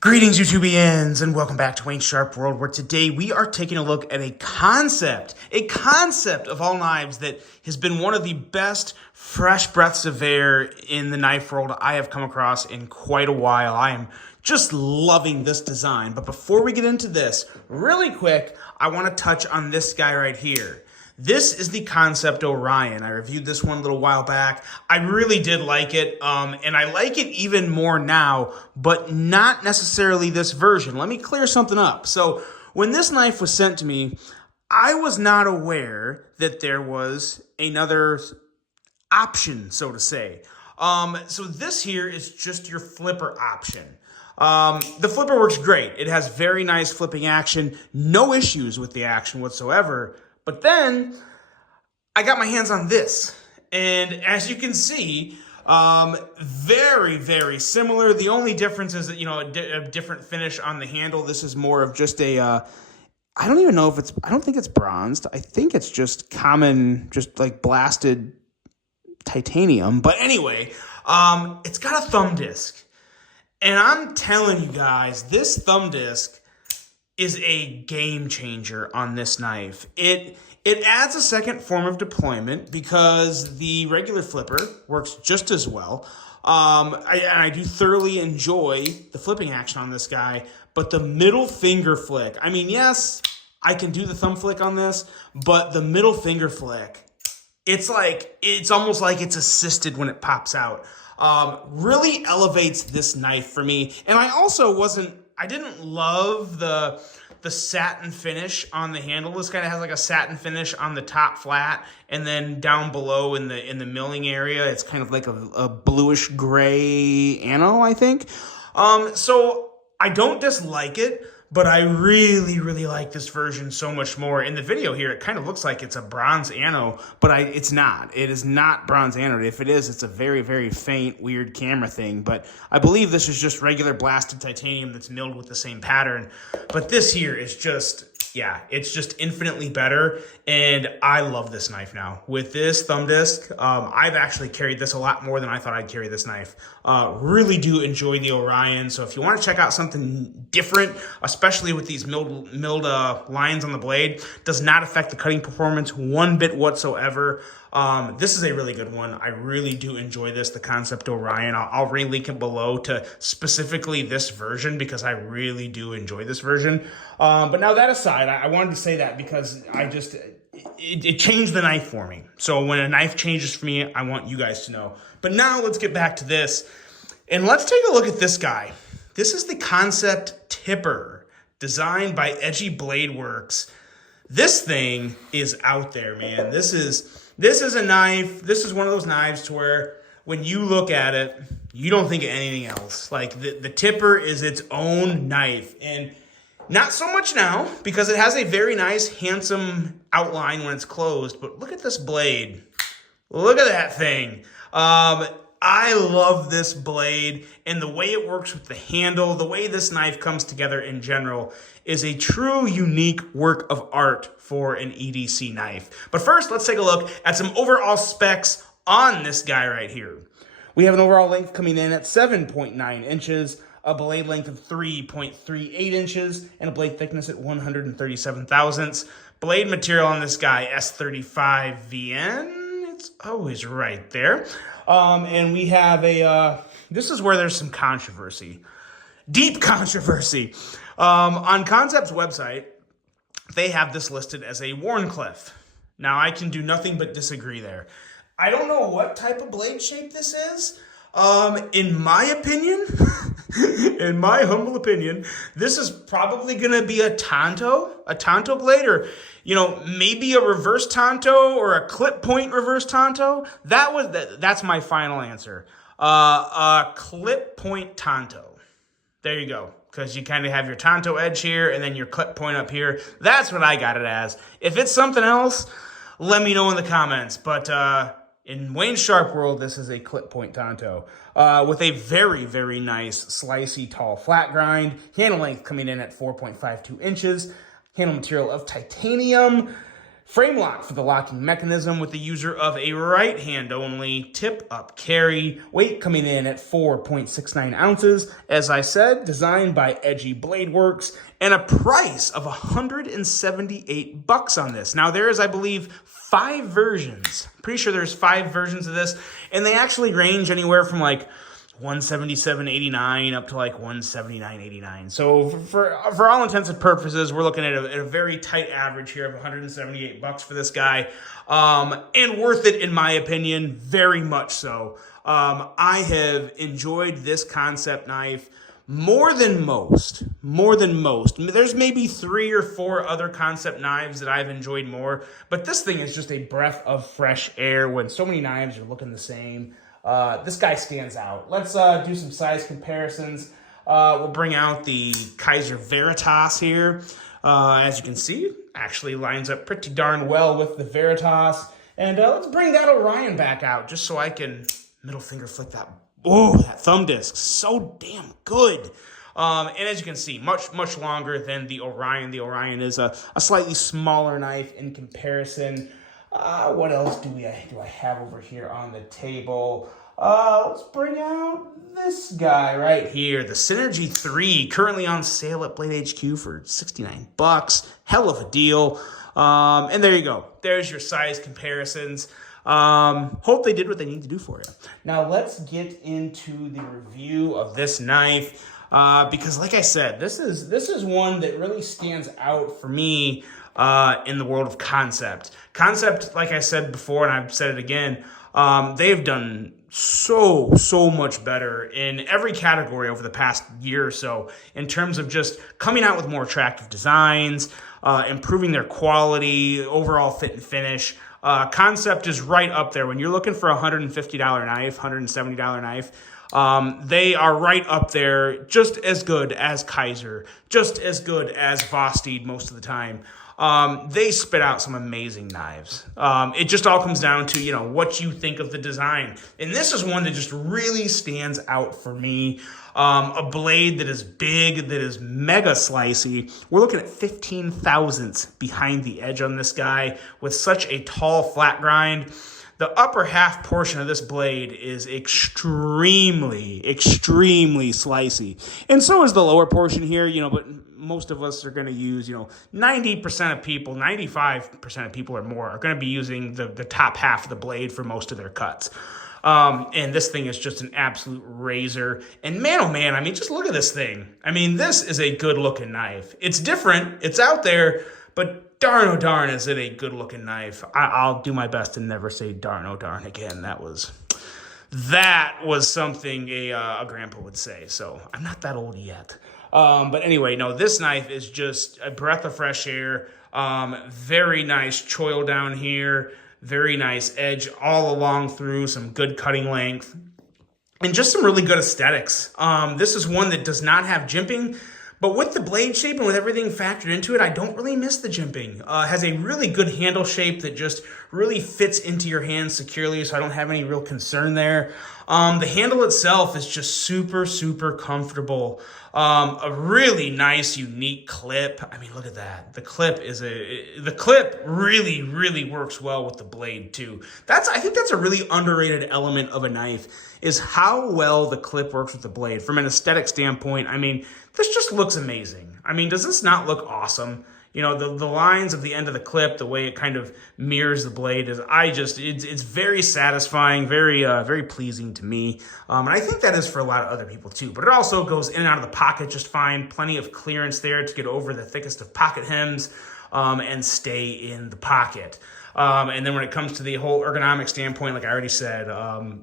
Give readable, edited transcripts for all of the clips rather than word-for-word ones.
Greetings, YouTubians, and welcome back to Wayne Sharp World, where today we are taking a look at a concept of all knives that has been one of the best fresh breaths of air in the knife world I have come across in quite a while. I am just loving this design. But before we get into this, really quick, I want to touch on this guy right here. This is the Concept Orion. I reviewed this one a little while back. I really did like it, and I like it even more now, but not necessarily this version. Let me clear something up. So when this knife was sent to me, I was not aware that there was another option, so to say. So this here is just your flipper option. The flipper works great. It has very nice flipping action, no issues with the action whatsoever. But then I got my hands on this, and as you can see, very, very similar. The only difference is that, a different finish on the handle. This is more of just a, I don't even know if it's, I don't think it's bronzed. I think it's just common, just like blasted titanium. But anyway, it's got a thumb disc, and I'm telling you guys, this thumb disc is a game changer on this knife. It adds a second form of deployment because the regular flipper works just as well. I do thoroughly enjoy the flipping action on this guy, but the middle finger flick, I mean, yes, I can do the thumb flick on this, but the middle finger flick, it's almost like it's assisted when it pops out. Really elevates this knife for me. And I didn't love the satin finish on the handle. This kind of has like a satin finish on the top flat, and then down below in the milling area, it's kind of like a bluish gray ano, I think. So I don't dislike it, but I really, really like this version so much more. In the video here, it kind of looks like it's a bronze ano, but it's not. It is not bronze ano. If it is, it's a very, very faint, weird camera thing. But I believe this is just regular blasted titanium that's milled with the same pattern. But this here is just, yeah, it's just infinitely better. And I love this knife now. With this thumb disc, I've actually carried this a lot more than I thought I'd carry this knife. Really do enjoy the Orion. So if you want to check out something different, especially with these milled lines on the blade, does not affect the cutting performance one bit whatsoever. This is a really good one. I really do enjoy this, the Concept Orion. I'll relink it below to specifically this version because I really do enjoy this version. But now that aside, I wanted to say that because it changed the knife for me. So when a knife changes for me, I want you guys to know. But now let's get back to this, and let's take a look at this guy. This is the Concept Tipper, designed by Edgy Blade Works. This thing is out there, man. This is a knife. This is one of those knives to where when you look at it, you don't think of anything else. Like the Tipper is its own knife, and not so much now because it has a very nice, handsome outline when it's closed. But look at this blade. Look at that thing. I love this blade, and the way it works with the handle, the way this knife comes together in general is a true unique work of art for an EDC knife. But first, let's take a look at some overall specs on this guy right here. We have an overall length coming in at 7.9 inches, a blade length of 3.38 inches, and a blade thickness at 137 thousandths. Blade material on this guy, S35 VN. It's always right there. And we have this is where there's some controversy. Deep controversy. On Concept's website, they have this listed as a Wharncliffe. Now, I can do nothing but disagree there. I don't know what type of blade shape this is. In my opinion, in my humble opinion, this is probably going to be a Tanto blade, or, maybe a reverse Tanto or a clip point reverse Tanto. That's my final answer. A clip point Tanto. There you go. Because you kind of have your Tanto edge here and then your clip point up here. That's what I got it as. If it's something else, let me know in the comments. But in Wayne Sharp World, this is a clip point Tanto with a very, very nice, slicey, tall flat grind. Handle length coming in at 4.52 inches. Handle material of titanium. Frame lock for the locking mechanism with the user of a right hand only tip up carry. Weight coming in at 4.69 ounces. As I said, designed by Edgy Blade Works, and a price of $178 on this. Now there is, I believe, 5 versions. Pretty sure there's 5 versions of this, and they actually range anywhere from like 177.89 up to like 179.89. So for all intents and purposes, we're looking at a very tight average here of $178 for this guy, and worth it in my opinion, very much so. I have enjoyed this Concept knife more than most. There's maybe 3 or 4 other Concept knives that I've enjoyed more, but this thing is just a breath of fresh air when so many knives are looking the same. This guy stands out. Let's do some size comparisons. We'll bring out the Kaiser Veritas here. As you can see, actually lines up pretty darn well with the Veritas. And let's bring that Orion back out just so I can middle finger flick that. Oh, that thumb disc, so damn good. And as you can see, much longer than the Orion. The Orion is a slightly smaller knife in comparison. What else do I have over here on the table? Let's bring out this guy right here, the Synergy 3, currently on sale at Blade HQ for $69. Hell of a deal. And there you go. There's your size comparisons. Hope they did what they need to do for you. Now let's get into the review of this knife, because like I said, this is one that really stands out for me in the world of Concept. Concept, like I said before, and I've said it again, they've done so much better in every category over the past year or so in terms of just coming out with more attractive designs, improving their quality, overall fit and finish. Concept is right up there. When you're looking for a $150 knife, $170 knife, they are right up there, just as good as Kaiser, just as good as Vosteed most of the time. They spit out some amazing knives. It just all comes down to, what you think of the design. And this is one that just really stands out for me. A blade that is big, that is mega slicey. We're looking at 15 thousandths behind the edge on this guy with such a tall flat grind. The upper half portion of this blade is extremely slicey. And so is the lower portion here, but most of us are going to use, 90% of people, 95% of people or more are going to be using the top half of the blade for most of their cuts. And this thing is just an absolute razor. And man, oh man, just look at this thing. This is a good looking knife. It's different. It's out there, but darn oh darn is it a good looking knife. I'll do my best to never say darn oh darn again. That was something a grandpa would say. So I'm not that old yet. But anyway, no, this knife is just a breath of fresh air. Very nice choil down here. Very nice edge all along through, some good cutting length, and just some really good aesthetics. This is one that does not have jimping, but with the blade shape and with everything factored into it, I don't really miss the jimping. Has a really good handle shape that just really fits into your hand securely, so I don't have any real concern there. The handle itself is just super comfortable. A really nice, unique clip. Look at that. The clip really works well with the blade too. I think that's a really underrated element of a knife, is how well the clip works with the blade. From an aesthetic standpoint, this just looks amazing. Does this not look awesome? The lines of the end of the clip, the way it kind of mirrors the blade it's very satisfying, very pleasing to me. And I think that is for a lot of other people too. But it also goes in and out of the pocket just fine. Plenty of clearance there to get over the thickest of pocket hems, and stay in the pocket. And then when it comes to the whole ergonomic standpoint, like I already said,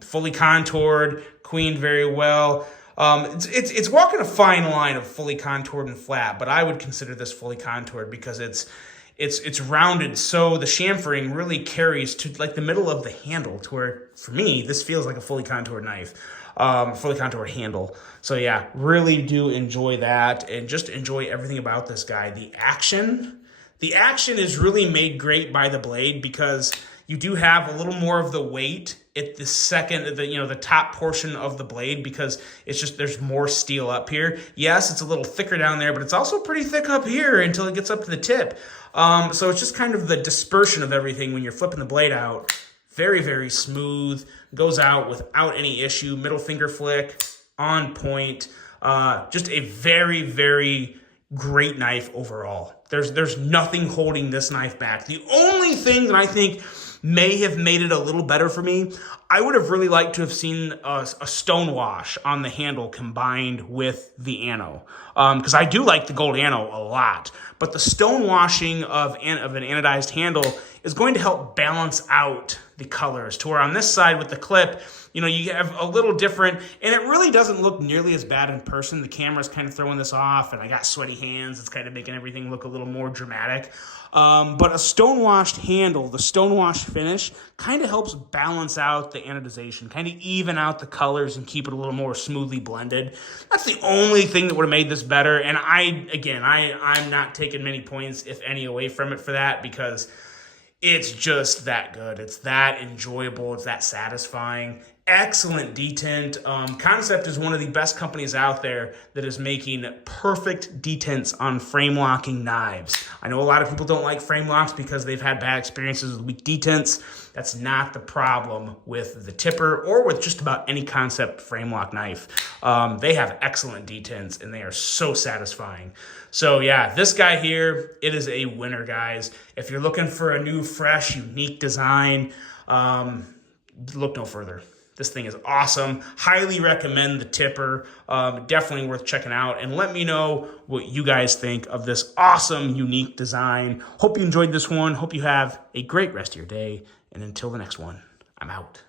fully contoured, queened very well. It's walking a fine line of fully contoured and flat, but I would consider this fully contoured because it's rounded, so the chamfering really carries to like the middle of the handle, to where for me this feels like a fully contoured knife, fully contoured handle. So yeah, really do enjoy that, and just enjoy everything about this guy. The action is really made great by the blade, because you do have a little more of the weight at the second, the top portion of the blade, because it's just, there's more steel up here. Yes, it's a little thicker down there, but it's also pretty thick up here until it gets up to the tip. So it's just kind of the dispersion of everything when you're flipping the blade out. Very, very smooth, goes out without any issue. Middle finger flick, on point. Just a very, very great knife overall. There's nothing holding this knife back. The only thing that I think may have made it a little better for me, I would have really liked to have seen a stone wash on the handle combined with the ano. Because I do like the gold ano a lot. But the stone washing of an anodized handle is going to help balance out the colors, to where on this side with the clip, you have a little different, and it really doesn't look nearly as bad in person. The camera's kind of throwing this off, and I got sweaty hands. It's kind of making everything look a little more dramatic. But a stone-washed handle, the stone-wash finish, kind of helps balance out the anodization, kind of even out the colors and keep it a little more smoothly blended. That's the only thing that would have made this better, and I'm not taking many points, if any, away from it for that, because it's just that good. It's that enjoyable. It's that satisfying. Excellent detent. Concept is one of the best companies out there that is making perfect detents on frame locking knives. I know a lot of people don't like frame locks because they've had bad experiences with weak detents. That's not the problem with the Tipper or with just about any Concept frame lock knife. They have excellent detents and they are so satisfying. So yeah, this guy here, it is a winner, guys. If you're looking for a new, fresh, unique design, look no further. This thing is awesome. Highly recommend the Tipper. Definitely worth checking out. And let me know what you guys think of this awesome, unique design. Hope you enjoyed this one. Hope you have a great rest of your day. And until the next one, I'm out.